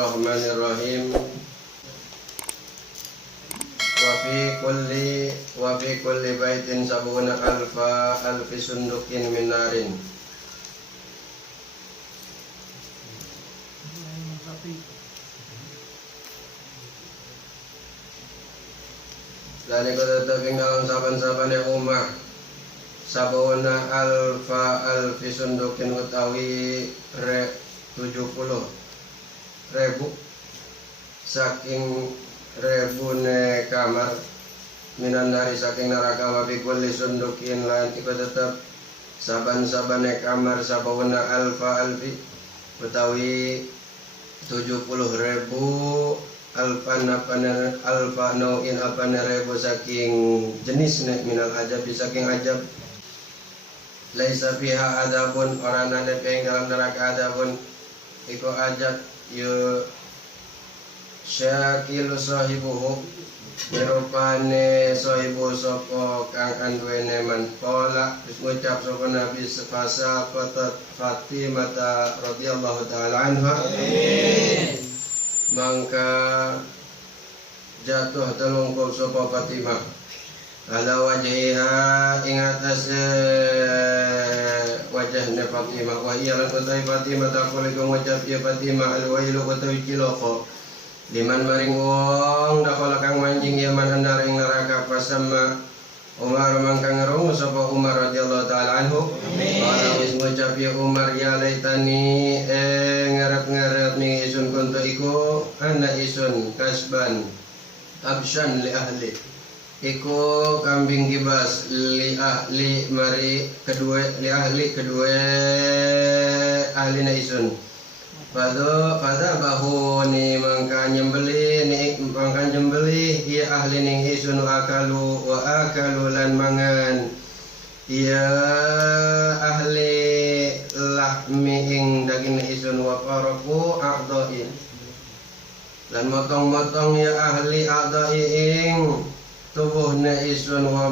Bismillahirrahmanirrahim. Wa fi kulli baitin sabuna alfi sundukin min narin. Lani ko tatabing dalam saban-saban yang umah sabuna alfi sundukin utawi 70.000 saking rebune kamar minan dari saking neraka. Wa fi kulli sundukin lan iku tetep saban-sabane kamar sabuna alfi utawi 70.000 alfa nau'in ribu saking jenis minal ajab saking ajab. Laisa fiha adabun orana nepeng dalam neraka adabun iku ajab yu syakilu sahibuhu mirupane sahibu sapa kang anduwene man. Qala ngucap sapa Nabi fasa Fatimah radhiyallahu taala anha. Mangka jatuh telungkup sapa Fatimah ala wajhiha ing atas wajahnya Fatimah. Wa iya lan utai Fatimah taqul iku ngucap ya Fatimah alwailu utawi cilaka liman maring wong dakhala kang manjing ya manandar ing neraka. Pasama Umar mangkang ngerungu sapa Umar radhiyallahu taala anhu. Qala wis ngucap ya Umar ya laitani ngarep-ngarep ning isun kuntu iku ana isun kasban absyan li ahli iku kambing kibas li ahli mari kedua ahli isun. Pada bahu ni mangka nyembeli ia ahli ning isun akalu lan mangan ia ahli lahmi ing daging isun wa qaraku a'dha'i lan motong-motong ya ahli a'dha'i ing tubuhna isun wa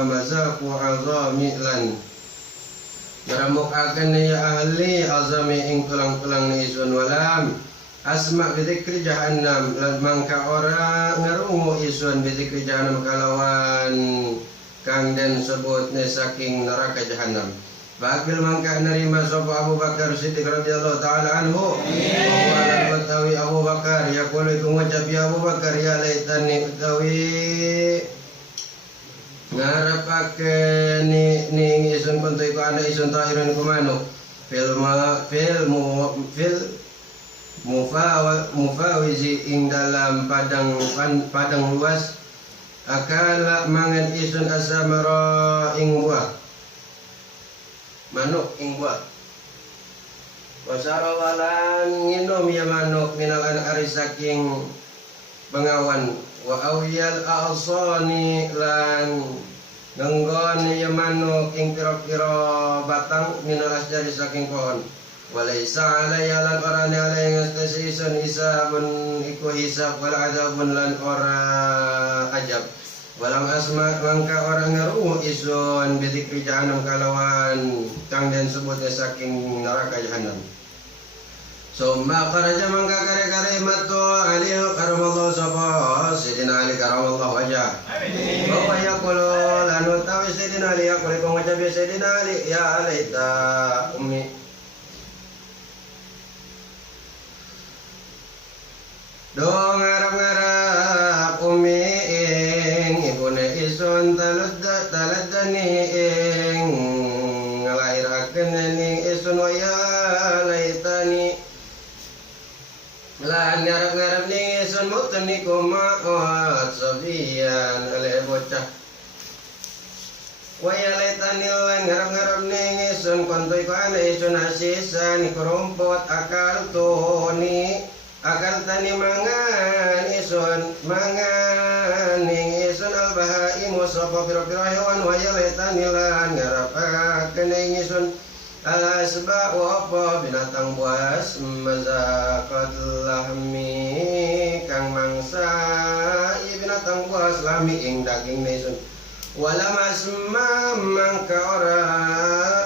mazaku azami lan Meramuk akan ya ahli azami ing tulang-tulang isun walam asma bidzikri jahannam lan mangka ora ngerungu isun bidzikri jahannam kalawan kang den sebutne saking neraka jahannam. Bakil mangka nerima sapa Abu Bakar Siddiq radhiyallahu taala anhu. Wa lan utawi Abu Bakar yaqulu iku ngucap ya Abu Bakar ya laitani utawi ngarepake ning isun kuntu iku ana isun tahirun iku manuk fil mufawizi ing dalam padang luas akala mangan isun asamara ing buah manuk ing buah wasara walan nginum ya manuk minal an'ari saking bengawan wa awiyal a'sani lan ngenggon ya manuk ing pira-pira batang minal asjari saking pohon. Walaisa alaya lan orane alaya ngastasi isun hisabun iku hisab wal adabun lan ora ajab. Walang asma mangka orang ngeruh isun bidzikri jahannam kalawan kang den sebutnya saking neraka jahannam. Summa kharaja mangka kare-kare matu Ali karamallahu sapa Sayyidina Ali karamallahu wajah. Wa yaqulu lan utawi Sayyidina Ali yaqulu kang ngucap Sayyidina Ali ya laita ummi do ngarap-ngarap ummi ing ibune isun taladdani ing nglairaken ning isun wa ya laitani lan ngarep-ngarep ning isun muten niku ma'at sabiyan ale bocah. Wa ya laitani lan ngarep-ngarep ning isun konto iku ana isun asisan iku rumput akal tani mangan ning isun albahaimu sapa pira-pira hewan. Wa ya laitani lan ngarep ning isun Al-asba wa apa binatang buas mazaqat lahmi kang mangsa binatang buas lami ing daging nesun wala masma mangka ora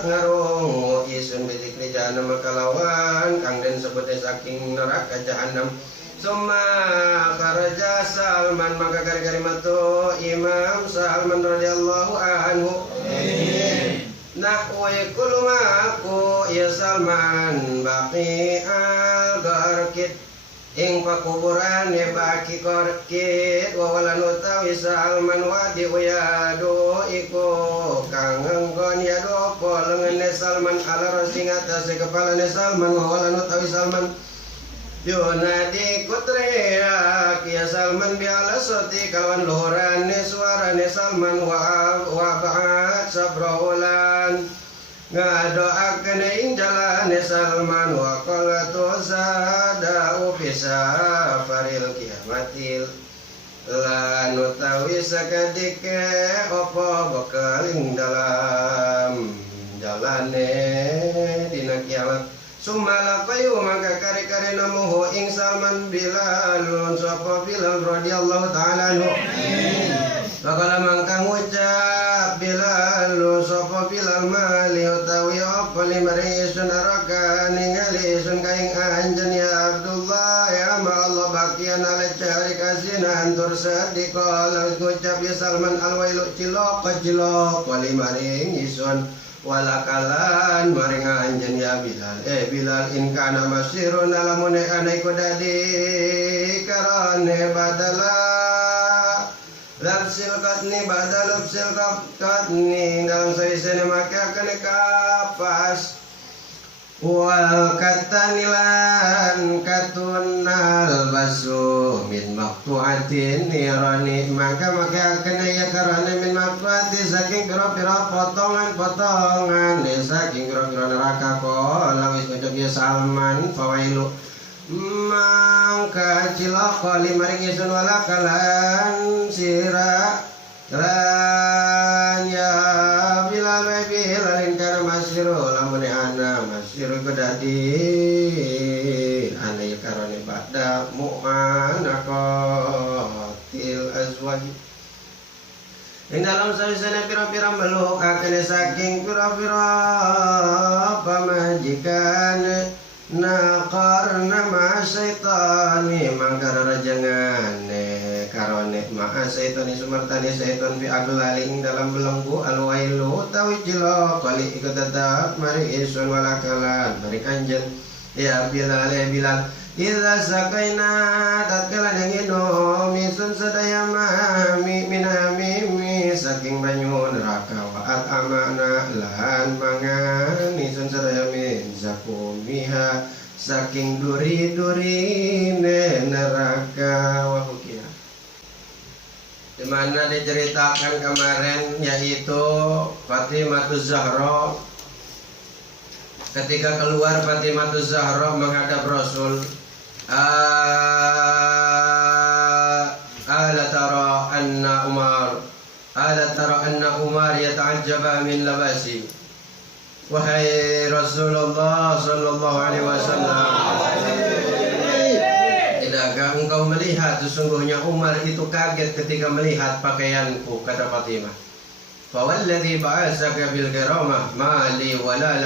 ngarung isun bidzikri jahanam kalawan kang den sebut saking neraka jahanam. Summa kharaja Salman maka kari-kari metu Imam Salman radhiyallahu anhu. Nahwi kulumaku ya Salman baqi al-garkit ing pakuburan ya baki korkit wawalan utawi Salman wadi uyadu iku kang nggon yadu polengene Salman ala rosi ngatasi kepalane Salman wawalan utawi Salman yunadi kutriak ya Salman biala soti kawan luhurane suarane Salman wa ba'at sabrawulan ngadoakeun ing jalane Salman wa qala tuzada'u bisafaril kiamatil lan utawi sakadike apa bakal ing dalam jalane dina kiamat. Sumala kayu maka kari-kari namuhu ing Salman Bilalun sapa Bilal radhiyallahu ta'ala anhu. Bakal mangkang ngucap Bilalun sapa Bilal mali utawi apa limari isun araka ningali isun kaing anjen ya Abdullah ya ma Allah bakian ala cari kasina antur sadikala ngucap ya Salman alwailu cilok wali maring isun walakalan maring anjen ya Bilal Bilal in kana masirun alamune anai kodadi karane badala lapsil katni badal lapsil katni dalam sawisene maka akan kapas wal katanilan katunal basu min maktuatin nirani maka akan ya karena min maktuati saking kira-kira potongan saking kira-kira neraka kolang ismujab ya Salman fawailu mangka cilaka limaring isun walakalan sira lan ya Bilal Bilalin kana masyiru lamune ana masyiru kedadi anai karone ba'da mu'anaqatil azwaji ing dalam sawisane pira-pira meluk akene saking pira-pira pamajikan naqarna ma syaitani mangkara rajangane karone ma syaitani sumartani syaitan fi aglaling dalam belenggu alwailu tawi jilo kali ikut tetap mari isun walakalan mari anjen ya Bilal idza sakaina tatkala nangino misun sadaya mami minami saking banyu neraka waat amana lan mangan misun sadaya min zakumiha saking duri-duri neraka wahukia di mana diceritakan kemarin yaitu Fatimah Zahra ketika keluar Fatimah Zahra menghadap Rasul ala tara anna Umar yata'ajjaba min labasi wahai Rasulullah sallallahu alaihi wasallam tidakkah engkau melihat sesungguhnya Umar itu kaget ketika melihat pakaianku kata Fatimah fawalladhi ba'asaka bil karamah ma li wala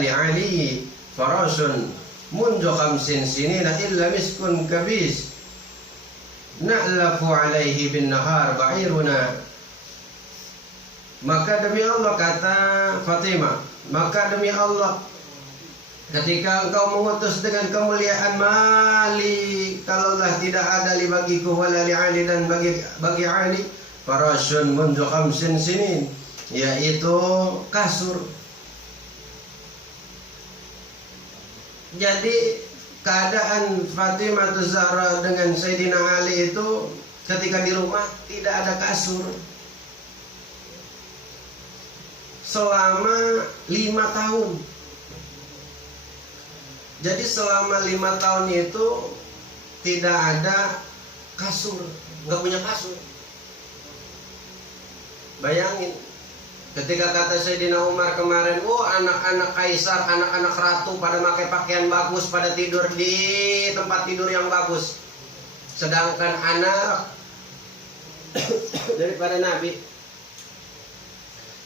li ali farasun mundu 5 sinina illa miskun kabis na'lafu alaihi bin nahar ba'iruna. Maka demi Allah kata Fatimah, maka demi Allah ketika engkau mengutus dengan kemuliaan mali kalaulah tidak ada li bagiku wala li ali dan bagi Ali farasun mundu 5 sinin yaitu kasur. Jadi keadaan Fatimah Zahra dengan Sayyidina Ali itu ketika di rumah tidak ada kasur selama 5 tahun. Jadi selama 5 tahun itu tidak ada kasur, nggak punya kasur. Bayangin ketika kata Sayyidina Umar kemarin, anak-anak kaisar, anak-anak ratu pada pakai pakaian bagus, pada tidur di tempat tidur yang bagus. Sedangkan anak daripada Nabi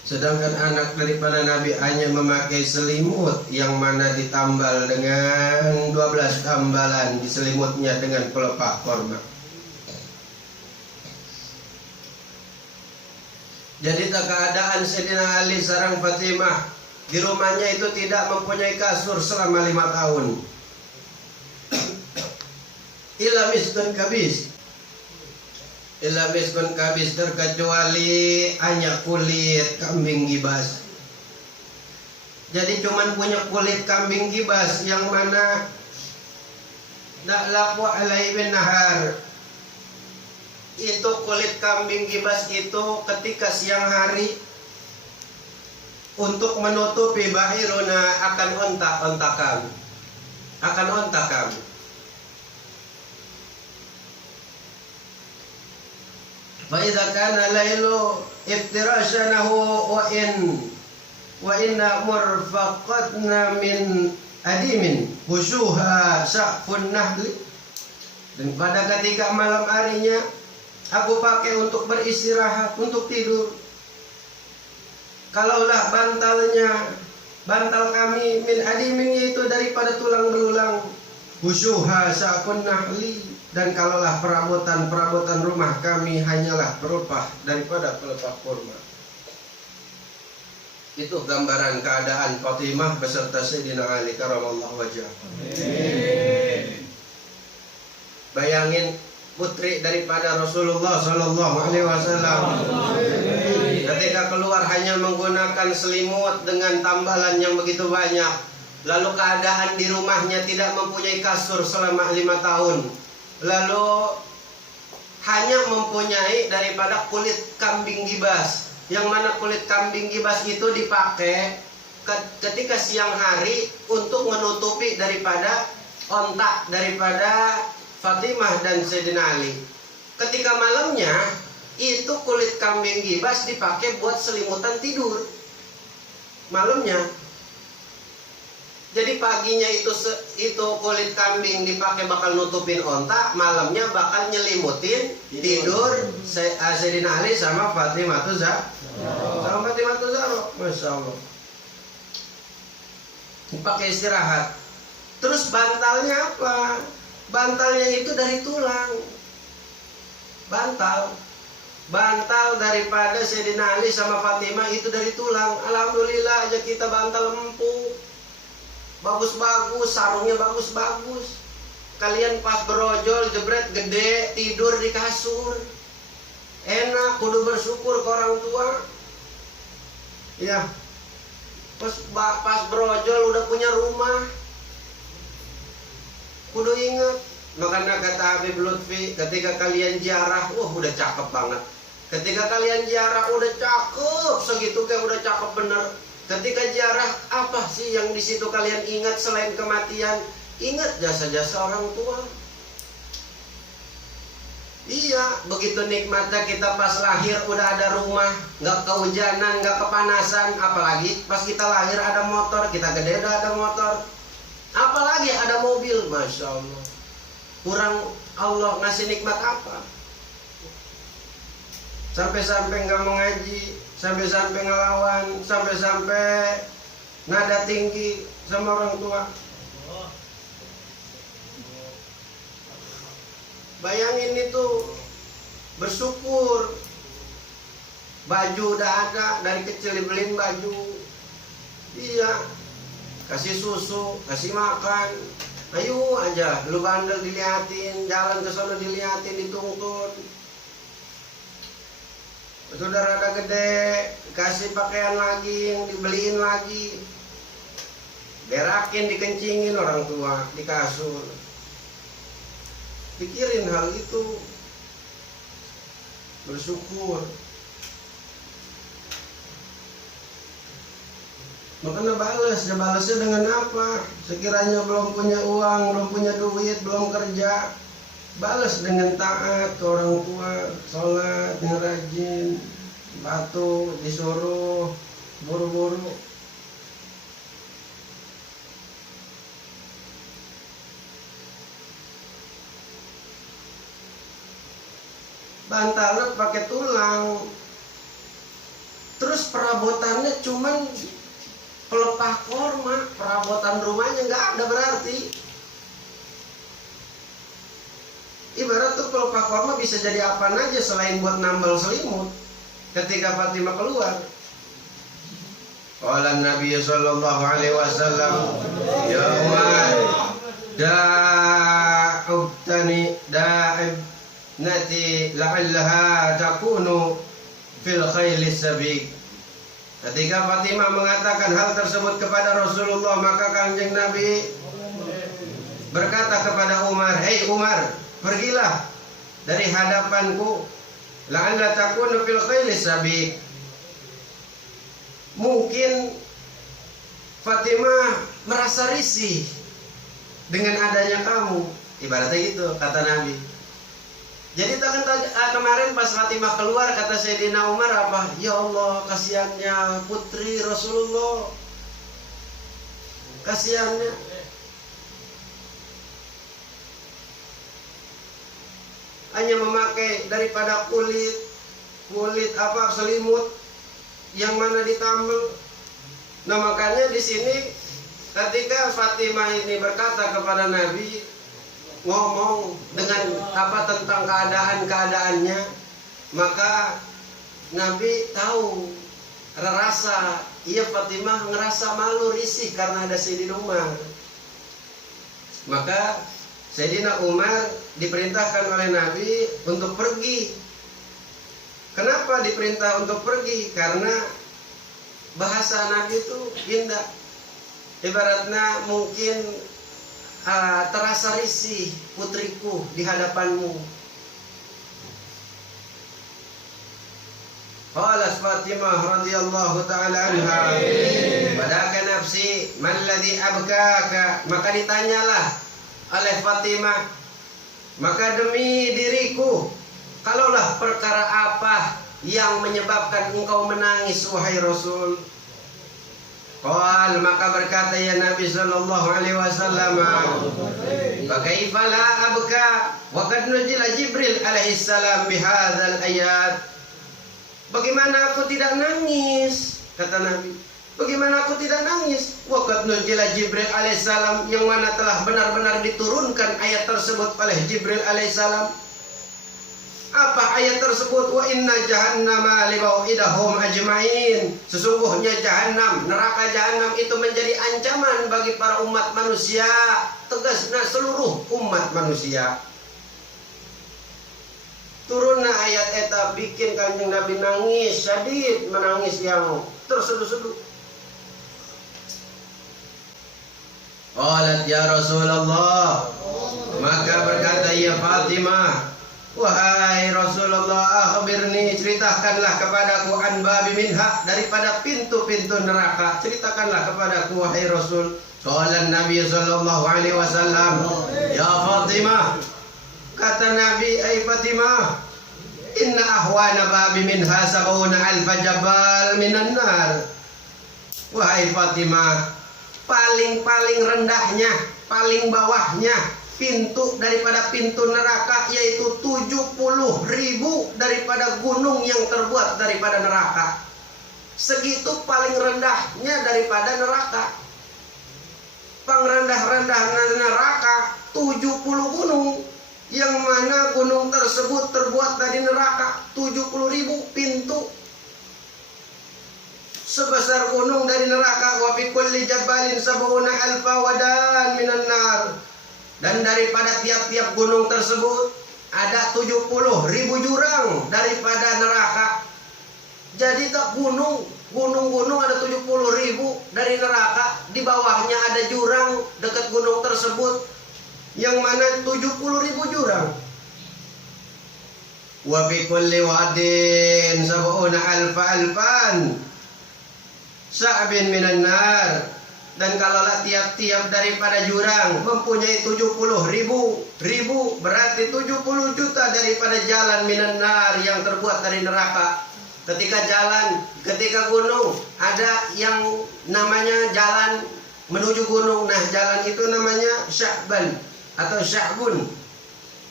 Sedangkan anak daripada Nabi hanya memakai selimut yang mana ditambal dengan 12 tambalan di selimutnya dengan pelepah korma. Jadi tak keadaan Sayyidina Ali sareng Fatimah di rumahnya itu tidak mempunyai kasur selama 5 tahun. Illa miskun kabis. Illa miskun kabis, terkecuali hanya kulit kambing gibas. Jadi cuman punya kulit kambing gibas yang mana dak laku alai bin nahar. Itu kulit kambing gibas itu ketika siang hari untuk menutupi bahiruna akan onta kami. Akan onta kami. Fa'idha kana laylu iftirashanahu wa inna murfaqatna min adimin khusyuha sa'fun nahli. Dan pada ketika malam harinya aku pakai untuk beristirahat, untuk tidur. Kalaulah bantal kami min adimin, itu daripada tulang belulang, khusyuha sa'fun nahli. Dan kalaulah perabotan rumah kami hanyalah pelepah daripada pelepah kurma. Itu gambaran keadaan Fatimah beserta Sayyidina Ali karamallahu wajhah. Bayangin putri daripada Rasulullah sallallahu alaihi wasallam ketika keluar hanya menggunakan selimut dengan tambalan yang begitu banyak. Lalu keadaan di rumahnya tidak mempunyai kasur selama 5 tahun. Lalu hanya mempunyai daripada kulit kambing gibas, yang mana kulit kambing gibas itu dipakai ketika siang hari untuk menutupi daripada ontak daripada Fatimah dan Sayyidina Ali. Ketika malamnya itu kulit kambing gibas dipakai buat selimutan tidur malamnya. Jadi paginya itu kulit kambing dipakai bakal nutupin ontak, malamnya bakal nyelimutin tidur Sayyidina Ali sama Fatimah Zahra. Sama Fatimah Zahra, Masya Allah. Dipakai istirahat. Terus bantalnya apa? Bantalnya itu dari tulang. Bantal daripada Sayyidina Ali sama Fatimah itu dari tulang. Alhamdulillah aja kita bantal empuk. Bagus-bagus, sarungnya bagus-bagus. Kalian pas berojol, jebret gede, tidur di kasur. Enak, kudu bersyukur ke orang tua. Ya, pas berojol udah punya rumah, kudu ingat. Makanya kata Habib Lutfi, ketika kalian ziarah, wah udah cakep banget. Ketika kalian ziarah udah cakep, segitu kayak udah cakep bener. Ketika ziarah, apa sih yang di situ kalian ingat selain kematian? Ingat jasa-jasa orang tua. Iya, begitu nikmatnya kita pas lahir udah ada rumah, nggak kehujanan, nggak kepanasan. Apalagi pas kita lahir ada motor, kita gede udah ada motor. Apalagi ada mobil, Masya Allah. Kurang Allah ngasih nikmat apa? Sampai-sampai nggak mau ngaji, sampai-sampai ngelawan, sampai-sampai nada tinggi sama orang tua. Bayangin itu, bersyukur. Baju udah ada, dari kecil dibeliin baju. Iya, kasih susu, kasih makan. Ayo aja, lu bandel diliatin, jalan ke sana diliatin, dituntun. Sudah rada gede, kasih pakaian lagi, yang dibeliin lagi. Berakin, dikencingin orang tua di kasur. Pikirin hal itu. Bersyukur. Makanya balasnya dengan apa? Sekiranya belum punya uang, belum punya duit, belum kerja, balas dengan taat ke orang tua, sholat yang rajin, patuh, disuruh buru-buru. Bantalnya pakai tulang. Terus Terus perabotannya cuman pelepah korma, perabotan rumahnya nggak ada berarti. Ibarat tuh pelepah korma bisa jadi apa aja selain buat nambal selimut. Ketika Fatimah keluar, qala Nabi sallallahu alaihi wasallam, ya Umar, da'ubtani da'ib nati la'allaha takunu fil khailis sabiq. Ketika Fatimah mengatakan hal tersebut kepada Rasulullah, maka Kanjeng Nabi berkata kepada Umar, "Hei Umar, pergilah dari hadapanku, la'alla takunu fil khailis sabiq." Mungkin Fatimah merasa risih dengan adanya kamu, ibaratnya gitu kata Nabi. Jadi kemarin pas Fatimah keluar, kata Sayyidina Umar apa? Ya Allah, kasihannya putri Rasulullah, kasihannya. Hanya memakai daripada kulit apa selimut yang mana ditambal. Nah makanya di sini ketika Fatimah ini berkata kepada Nabi, ngomong dengan apa tentang keadaannya, maka Nabi tahu rasa Fatimah ngerasa malu, risih karena ada Sayyidina Umar. Maka Sayyidina Umar diperintahkan oleh Nabi untuk pergi. Kenapa diperintah untuk pergi? Karena bahasa Nabi itu indah. Ibaratnya mungkin terasa risih putriku di hadapanmu. Qalat Fatimah radhiyallahu taala anha, "Badaka nafsi, man ladzi abkaka?" Maka ditanyalah oleh Fatimah, maka demi diriku, kalaulah perkara apa yang menyebabkan engkau menangis wahai Rasul? Qal, maka berkata ya Nabi sallallahu alaihi wasallam, "Fakaifa la abka wa qad nuzila Jibril alaihi salam bihadzal ayat?" Bagaimana aku tidak nangis? Kata Nabi. Bagaimana aku tidak nangis? Wa qad nuzila Jibril alaihi salam, yang mana telah benar-benar diturunkan ayat tersebut oleh Jibril alaihi salam. Apa ayat tersebut? Wa inna jahannama libauidahum ajmain. Sesungguhnya jahanam, neraka jahanam itu menjadi ancaman bagi para umat manusia, tegasnya seluruh umat manusia. Turunnya ayat eta bikin Kanjeng Nabi nangis, syadid, menangis yang terseduh-seduh. Qalat ya Rasulullah, maka berkata ya Fatimah, wahai Rasulullah, akhbirni, ceritakanlah kepadaku an babi minha, daripada pintu-pintu neraka, ceritakanlah kepadaku wahai Rasul. Qala Nabi sallallahu alaihi wasallam, ya Fatimah, kata Nabi, ai Fatimah, inna ahwana babi minha sab'una alfa jabal minan nar. Wahai Fatimah, paling rendahnya, paling bawahnya pintu daripada pintu neraka yaitu 70.000 daripada gunung yang terbuat daripada neraka. Segitu paling rendahnya daripada neraka. Pangrendah-rendah neraka 70 gunung, yang mana gunung tersebut terbuat dari neraka. 70.000 pintu sebesar gunung dari neraka. Wa fi kulli jabalin sab'una alfa wadan minan nar. Dan daripada tiap-tiap gunung tersebut ada 70.000 jurang daripada neraka. Jadi tak gunung-gunung ada 70.000 dari neraka. Di bawahnya ada jurang dekat gunung tersebut, yang mana 70.000 jurang. Wa bi kulli wadin sab'una alfan sa'bin minan nar. Dan kalaulah tiap-tiap daripada jurang mempunyai 70.000, berarti 70 juta daripada jalan minan nar yang terbuat dari neraka. Ketika gunung ada yang namanya jalan menuju gunung. Nah, jalan itu namanya sya'ban atau sya'bun.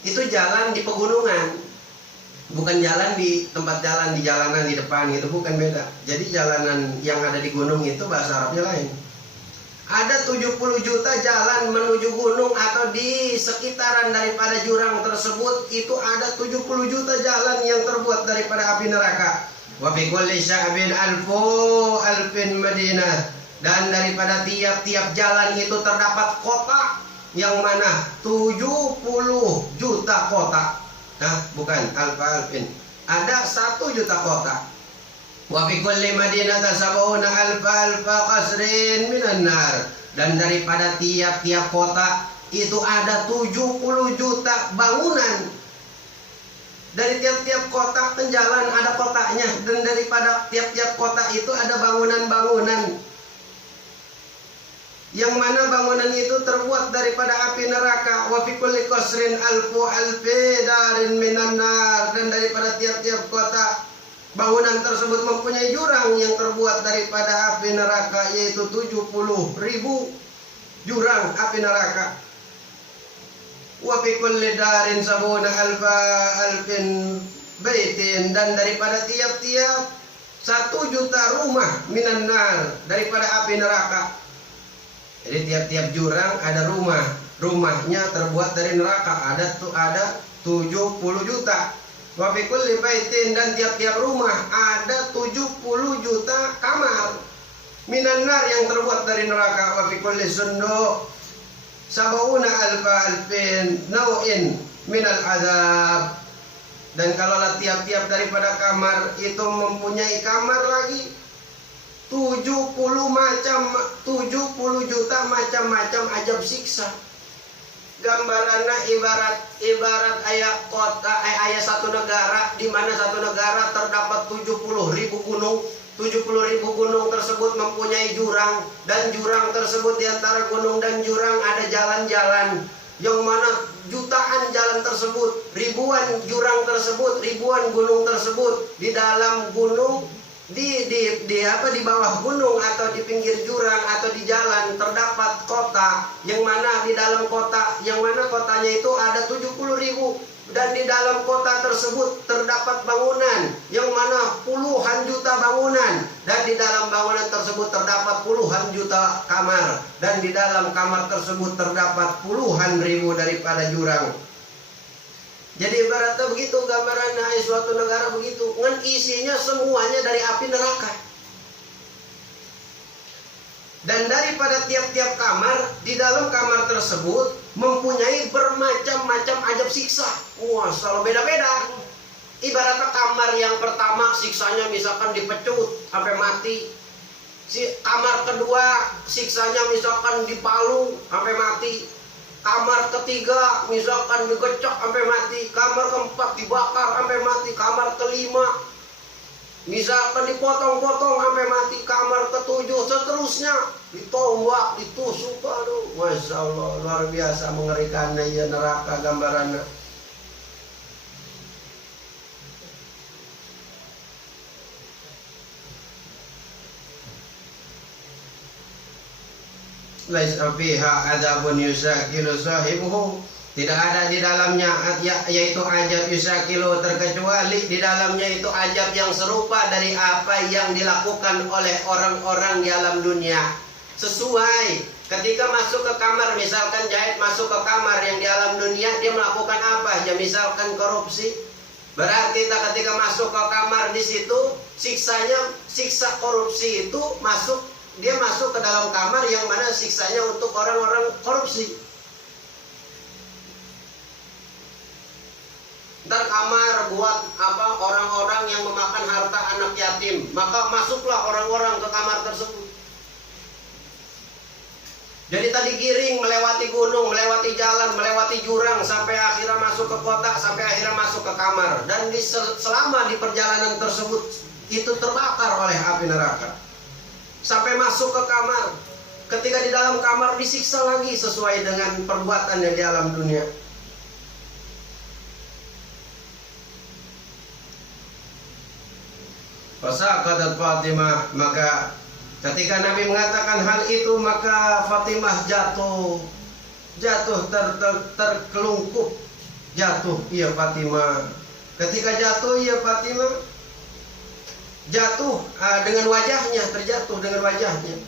Itu jalan di pegunungan. Bukan jalan di tempat jalan, di jalanan di depan itu, bukan, beda. Jadi jalanan yang ada di gunung itu bahasa Arabnya lain. Ada 70 juta jalan menuju gunung atau di sekitaran daripada jurang tersebut, itu ada 70 juta jalan yang terbuat daripada api neraka. Wa fi kulli sya'bin alfin madinah, dan daripada tiap-tiap jalan itu terdapat kota yang mana 70 juta kota. Nah, bukan alfin. Ada 1 juta kota. Wa fi kulli madinatin sab'una alfa qasrin minan nar, dan daripada tiap-tiap kota itu ada 70 juta bangunan. Dari tiap-tiap kota penjalan ada kotanya, dan daripada tiap-tiap kota itu ada bangunan-bangunan, yang mana bangunan itu terbuat daripada api neraka. Wa fi kulli qasrin alfi darin minan nar, dan daripada tiap-tiap kota bangunan tersebut mempunyai jurang yang terbuat daripada api neraka, yaitu 70.000 jurang api neraka. Wa fi kulli darin sabuna alfin baitin, dan daripada tiap-tiap 1 juta rumah minan nar, daripada api neraka. Jadi tiap-tiap jurang ada rumahnya terbuat dari neraka, ada 70 juta. Wa fi kulli baitin, dan tiap-tiap rumah ada 70 juta kamar minan nar yang terbuat dari neraka. Wa fi kulli sunduq sab'una alfin naw'in minal azab, dan kalau tiap-tiap daripada kamar itu mempunyai kamar lagi 70 juta macam-macam ajab siksa. Gambarannya ibarat ayat kota, ayat satu negara, di mana satu negara terdapat 70.000 gunung. 70.000 gunung tersebut mempunyai jurang, dan jurang tersebut, di antara gunung dan jurang ada jalan-jalan, yang mana jutaan jalan tersebut, ribuan jurang tersebut, ribuan gunung tersebut. Di dalam gunung, di bawah gunung atau di pinggir jurang atau di jalan terdapat kota, yang mana di dalam kota, yang mana kotanya itu ada 70.000, dan di dalam kota tersebut terdapat bangunan yang mana puluhan juta bangunan, dan di dalam bangunan tersebut terdapat puluhan juta kamar, dan di dalam kamar tersebut terdapat puluhan ribu daripada jurang. Jadi ibaratnya begitu gambarannya suatu negara begitu, ngan isinya semuanya dari api neraka. Dan daripada tiap-tiap kamar, di dalam kamar tersebut mempunyai bermacam-macam ajab siksa. Wah, selalu beda-beda. Ibaratnya kamar yang pertama siksanya misalkan dipecut sampai mati. Kamar kedua siksanya misalkan dipalu sampai mati. Kamar ketiga misalkan digecok sampai mati. Kamar keempat dibakar sampai mati. Kamar kelima misalkan dipotong-potong sampai mati. Kamar ketujuh seterusnya ditombak, ditusuk. Aduh, Masya Allah, luar biasa mengerikannya ya neraka gambarannya. Laisa fiha adzabun yusakilu sahibuhu, tidak ada di dalamnya yaitu ajab yusakilu, terkecuali di dalamnya itu ajab yang serupa dari apa yang dilakukan oleh orang-orang di alam dunia. Sesuai ketika masuk ke kamar, misalkan jahit masuk ke kamar yang di alam dunia, dia melakukan apa? Ya misalkan korupsi. Berarti ketika masuk ke kamar di situ, siksa korupsi itu dia masuk ke dalam kamar yang mana siksanya untuk orang-orang korupsi. Ntar kamar buat apa? Orang-orang yang memakan harta anak yatim, maka masuklah orang-orang ke kamar tersebut. Jadi tadi giring melewati gunung, melewati jalan, melewati jurang, sampai akhirnya masuk ke kota, sampai akhirnya masuk ke kamar. Dan selama di perjalanan tersebut itu terbakar oleh api neraka. Sampai masuk ke kamar, ketika di dalam kamar disiksa lagi sesuai dengan perbuatannya di alam dunia. Fasaqatat Fatimah, maka ketika Nabi mengatakan hal itu, maka Fatimah jatuh terkelungkup, jatuh ia Fatimah Ketika jatuh ya Fatimah jatuh dengan wajahnya, terjatuh dengan wajahnya.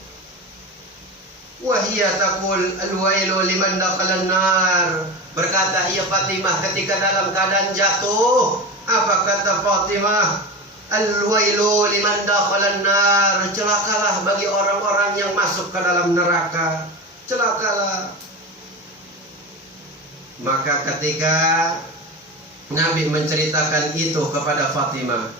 Wahia taqul alwailu liman dakhalan nar. Berkata ia Fatimah ketika dalam keadaan jatuh, apa kata Fatimah? Alwailu liman dakhalan nar. Celakalah bagi orang-orang yang masuk ke dalam neraka. Celakalah. Maka ketika Nabi menceritakan itu kepada Fatimah,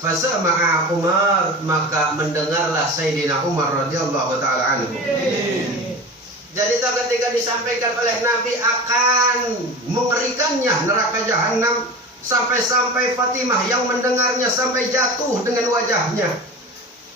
fasama'a Umar, maka mendengarlah Sayyidina Umar radhiyallahu taala anhu. Jadi ketika disampaikan oleh Nabi akan mengerikannya neraka jahanam, sampai-sampai Fatimah yang mendengarnya sampai jatuh dengan wajahnya.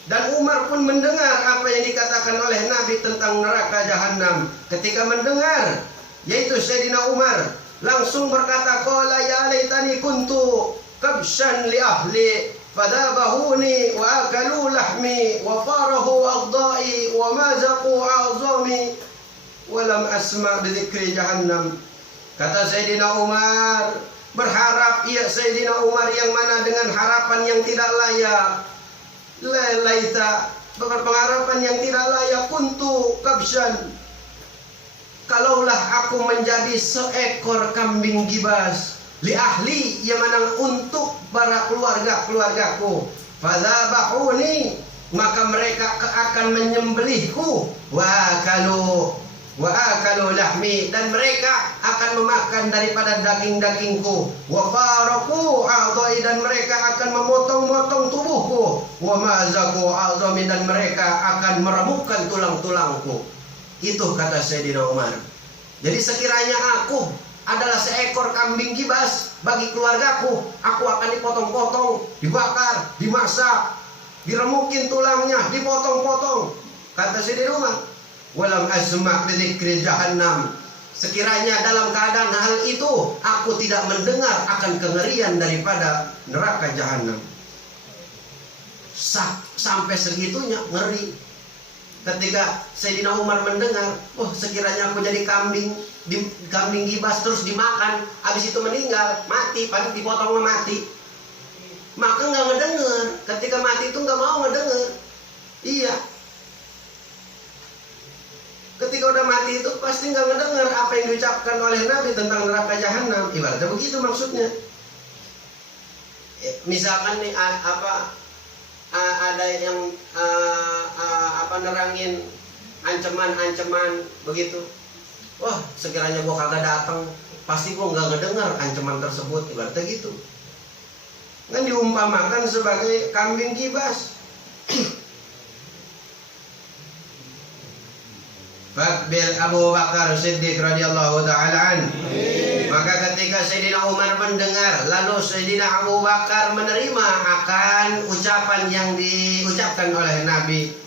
Dan Umar pun mendengar apa yang dikatakan oleh Nabi tentang neraka jahanam. Ketika mendengar, yaitu Sayyidina Umar langsung berkata, qala ya laitani kuntu kabshan li ahli fadabahuni wa akalu lahmi wa farahu aghdai wa mazaqu a'zami wa lam asma' bi dzikri jahannam. Kata Sayyidina Umar, berharap ia Sayyidina Umar yang mana dengan harapan yang tidak layak, laita, pengharapan yang tidak layak, kuntu kabshan, kalaulah aku menjadi seekor kambing gibas, li ahli, yang mana untuk para keluargaku, fadzabahuni, maka mereka akan menyembelihku, wa akalu lahmi, dan mereka akan memakan daripada daging-dagingku, wa faraku a'dai, dan mereka akan memotong-motong tubuhku, wa mazaku a'zami, dan mereka akan meremukkan tulang-tulangku. Itu kata Sayyidina Umar. Jadi sekiranya aku adalah seekor kambing gibas bagi keluargaku, aku akan dipotong-potong, dibakar, dimasak, diremukin tulangnya, dipotong-potong. Kata Sayyidina Umar, walam asma' bi dzikri jahannam. Sekiranya dalam keadaan hal itu aku tidak mendengar akan kengerian daripada neraka jahanam. Sampai segitunya ngeri. Ketika Sayyidina Umar mendengar, oh sekiranya aku jadi kambing gibas terus dimakan, habis itu meninggal, mati, paling dipotong mati, maka nggak ngedenger. Ketika mati itu nggak mau ngedenger. Iya. Ketika udah mati itu pasti nggak ngedenger apa yang diucapkan oleh Nabi tentang neraka jahanam. Ibaratnya begitu maksudnya. Misalkan nih ada yang nerangin ancaman begitu. Wah, sekiranya gua kagak datang, pasti gua nggak ngedengar ancaman tersebut. Ibaratnya gitu. Kan diumpamakan sebagai kambing gibas. Fakbil Abu Bakar Siddiq radhiyallahu ta'ala an. Maka ketika Sayyidina Umar mendengar, lalu Sayyidina Abu Bakar menerima akan ucapan yang diucapkan oleh Nabi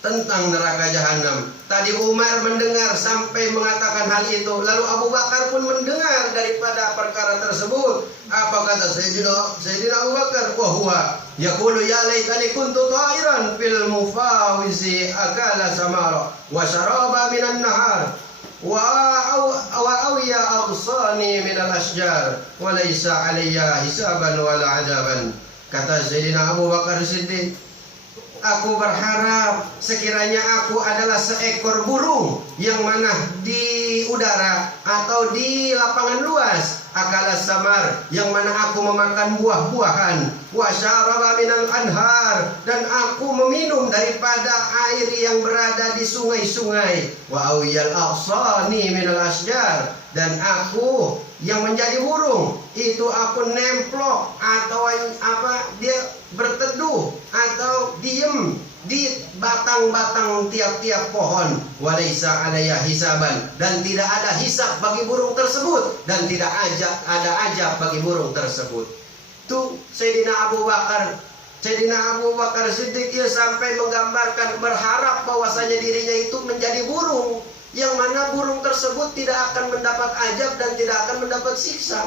tentang neraka jahanam. Tadi Umar mendengar sampai mengatakan hal itu, lalu Abu Bakar pun mendengar daripada perkara tersebut. Apa kata Sayyidina Abu Bakar? Wahwa yaqulu ya laitani kuntu ta'iran fil mufawizi akala samara wa syaraba minan nahar wa awiya aghsani minal asjar wa laysa alayya hisaban wala adaban. Kata Sayyidina Abu Bakar Siddiq, aku berharap sekiranya aku adalah seekor burung yang mana di udara atau di lapangan luas, akala samar, yang mana aku memakan buah-buahan, wa syaraba minal anhar, dan aku meminum daripada air yang berada di sungai-sungai, wa awiyal aqsani minal asjar, dan aku yang menjadi burung itu aku nemplok atau dia berteduh atau diem di batang-batang tiap-tiap pohon, walaysa alayya hisaban, dan tidak ada hisab bagi burung tersebut, dan tidak ada ajab bagi burung tersebut. Itu Sayyidina Abu Bakar Siddiq, ia sampai menggambarkan berharap bahwasanya dirinya itu menjadi burung, yang mana burung tersebut tidak akan mendapat ajab dan tidak akan mendapat siksa.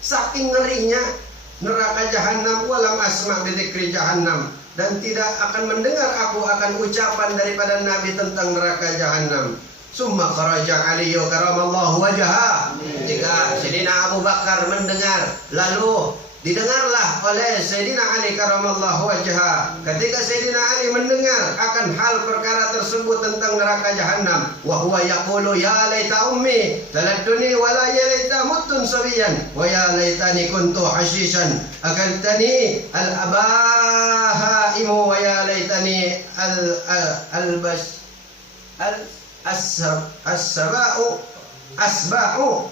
Saking ngerinya neraka jahanam, walam asma' bi dzikri jahannam, dan tidak akan mendengar aku akan ucapan daripada Nabi tentang neraka jahanam. Summa kharaja Aliyu karamallahu wajhahu. Ketika Sayyidina Abu Bakar mendengar, lalu didengarlah oleh Sayyidina Ali karamallahu wajhah. Ketika Sayyidina Ali mendengar akan hal perkara tersebut tentang neraka jahanam, wa huwa yaqulu ya laita ummi taladduni wa la ya laita mutun sabiyan wa ya laitani kuntu hashishan akaltani al abahaimu wa ya laitani al-bash as-saba'u asba'u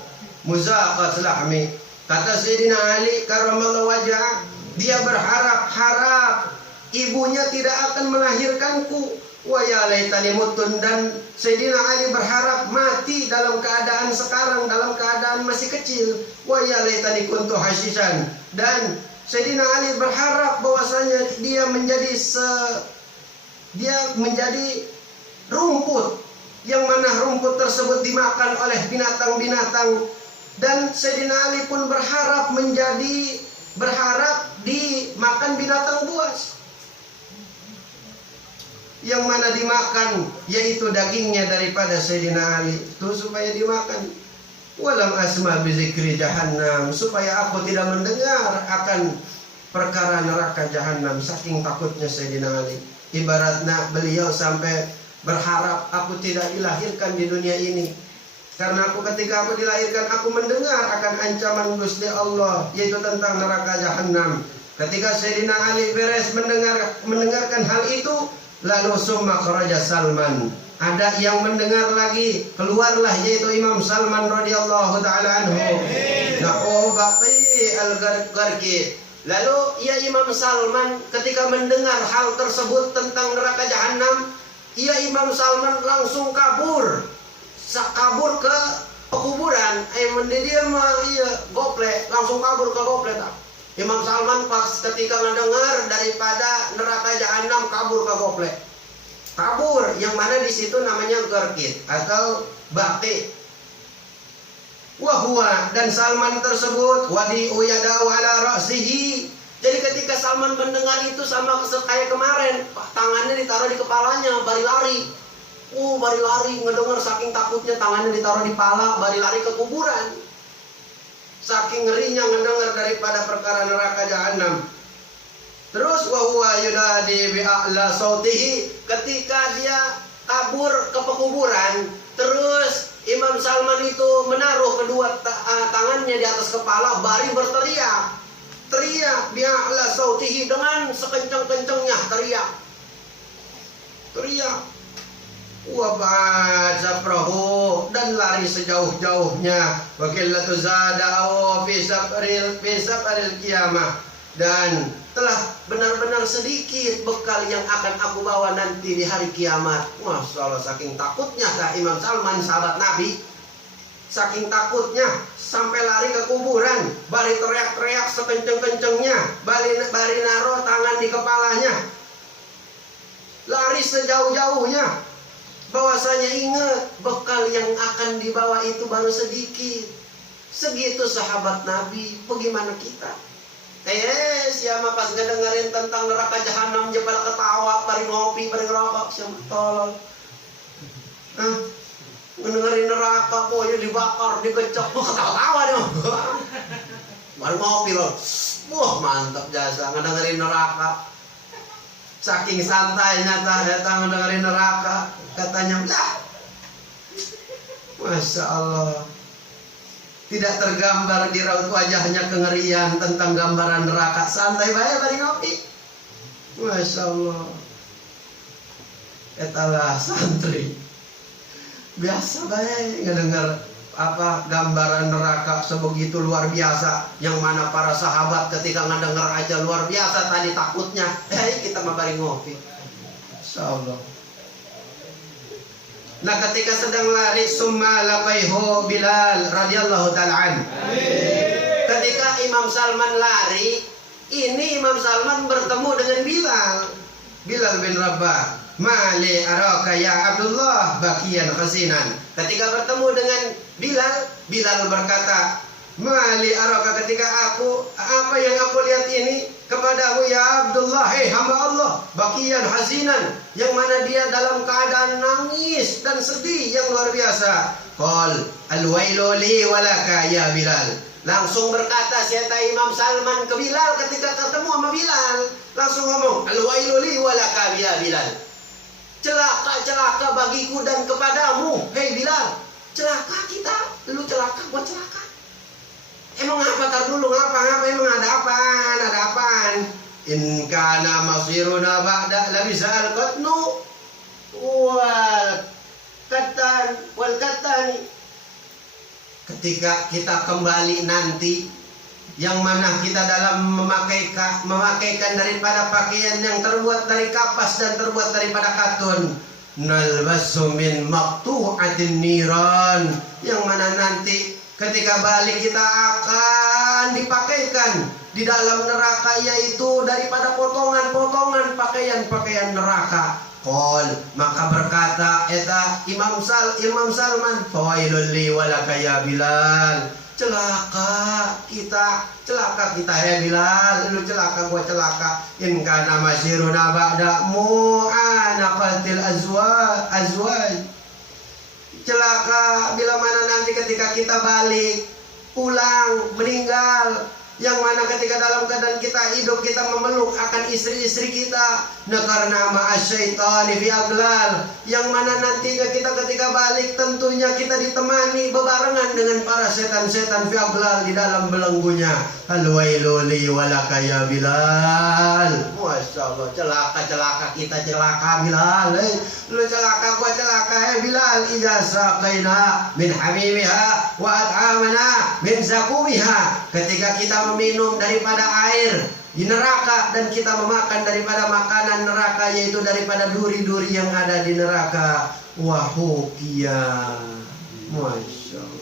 muzaqat lahmi. Kata Sayyidina Ali karamallahu wajhah, dia berharap ibunya tidak akan melahirkanku. Wa ya laitani mutun, dan Sayyidina Ali berharap mati dalam keadaan sekarang, dalam keadaan masih kecil. Wa ya laitani kuntu hashishan, dan Sayyidina Ali berharap bahwasanya dia menjadi rumput, yang mana rumput tersebut dimakan oleh binatang-binatang. Dan Sayyidina Ali pun berharap dimakan binatang buas, yang mana dimakan yaitu dagingnya daripada Sayyidina Ali itu supaya dimakan. Walam asma bizikri jahannam, supaya aku tidak mendengar akan perkara neraka jahanam. Saking takutnya Sayyidina Ali, ibaratnya beliau sampai berharap aku tidak dilahirkan di dunia ini. Karena ketika aku dilahirkan, aku mendengar akan ancaman Gusti Allah, yaitu tentang neraka jahanam. Ketika Sayyidina Ali beres mendengarkan hal itu, lalu summa kharaja Salman. Ada yang mendengar lagi, keluarlah yaitu Imam Salman radhiyallahu taala anhu. Nahu Baqi al-Gharqi. Lalu ya Imam Salman ketika mendengar hal tersebut tentang neraka jahanam, ya Imam Salman langsung kabur ke kuburan. Dia goplek, langsung kabur ke goplek. Imam Salman pas ketika mendengar daripada neraka jahanam kabur ke goplek. Kabur, yang mana di situ namanya Gharqid atau Baqi. Wahwa, dan Salman tersebut wadi uyadahu ala ra'sihi. Jadi ketika Salman mendengar itu sama kayak kemarin, tangannya ditaruh di kepalanya, bari lari. Bari lari, ngedengar saking takutnya, tangannya ditaruh di pala, bari lari ke kuburan. Saking ngerinya ngedengar daripada perkara neraka jahanam. Terus wa huwa yunadi bi a'la sautihi, ketika dia kabur ke pekuburan, terus Imam Salman itu menaruh kedua tangannya di atas kepala, bari berteriak. Teriak bi a'la sautihi, dengan sekencang-kencangnya teriak. Wabaca perahu, dan lari sejauh-jauhnya. Wakillatu zada'u fi safaril qiyamah, dan telah benar-benar sedikit bekal yang akan aku bawa nanti di hari kiamat. Masya Allah, saking takutnya Imam Salman sahabat Nabi, saking takutnya sampai lari ke kuburan, bari teriak-teriak sekenceng-kencengnya, bari naruh tangan di kepalanya, lari sejauh-jauhnya. Bahwasanya ingat, bekal yang akan dibawa itu baru sedikit. Segitu sahabat Nabi. Bagaimana kita? Siapa pas ngedengerin tentang neraka jahanam aja pada ketawa, bari ngopi, bari ngerokok, siapa tolol. Ngedengerin neraka, pokoknya dibakar, digecok, ketawa-tawa deh. Bari ngopi loh. Wah, mantap jasa ngedengerin neraka. Saking santainya datang dengerin neraka, katanya lah, Masya Allah, tidak tergambar di raut wajahnya kengerian tentang gambaran neraka. Santai bae bari ngopi. Masya Allah, etalah santri biasa bae ngedengar gambaran neraka sebegitu luar biasa, yang mana para sahabat ketika ngedengar aja luar biasa tadi takutnya, kita mah bari ngopi. Insyaallah. Nah, ketika sedang lari, summa laqaihu Bilal radhiyallahu ta'ala an. Ketika Imam Salman lari, ini Imam Salman bertemu dengan Bilal bin Rabah. Mali araka ya Abdullah bakian khasinan. Ketika bertemu dengan Bilal berkata, Mali araka, ketika apa yang aku lihat ini kepadamu ya Abdullah, hamba Allah, bakian hasinan, yang mana dia dalam keadaan nangis dan sedih yang luar biasa. Qal al-wailu li walaka ya Bilal. Langsung berkata siapa Imam Salman ke Bilal ketika ketemu sama Bilal. Langsung ngomong, al-wailu li walaka ya Bilal. Celaka bagiku dan kepadamu, hei Bilal. Celaka kita, lu celaka, gua celaka. Emang apa, tar dulu, ngapa, emang ada apaan? In kana masiruna ba'da labisa al-qatnu wal katani. Ketika kita kembali nanti, yang mana kita dalam memakaikan daripada pakaian yang terbuat dari kapas dan terbuat daripada katun, nalbasu min maqtu'atin niran, yang mana nanti ketika balik kita akan dipakaikan di dalam neraka, yaitu daripada potongan-potongan pakaian-pakaian neraka. Qol, maka berkata eta Imam Salman, fawailul li walaka ya Bilal. Celaka kita ya Bilal, lu celaka, gua celaka. In kana masiruna ba'da mu'anaqatil azwaj. Celaka bila mana nanti ketika kita balik pulang meninggal, yang mana ketika dalam keadaan kita hidup kita memeluk akan istri-istri kita, karena ma'asyaitani fi aglal, yang mana nantinya kita ketika balik tentunya kita ditemani bebarengan dengan para setan-setan fi aglal di dalam belenggunya. Al-wailu li walaka ya Bilal. Masya Allah, celaka kita, celaka Bilal. Lu celaka, gua celaka, Bilal. Idza saqaina min hamimiha wa at'amana min zakumiha. Ketika kita meminum daripada air di neraka dan kita memakan daripada makanan neraka, yaitu daripada duri-duri yang ada di neraka. Wahukia. Masya Allah.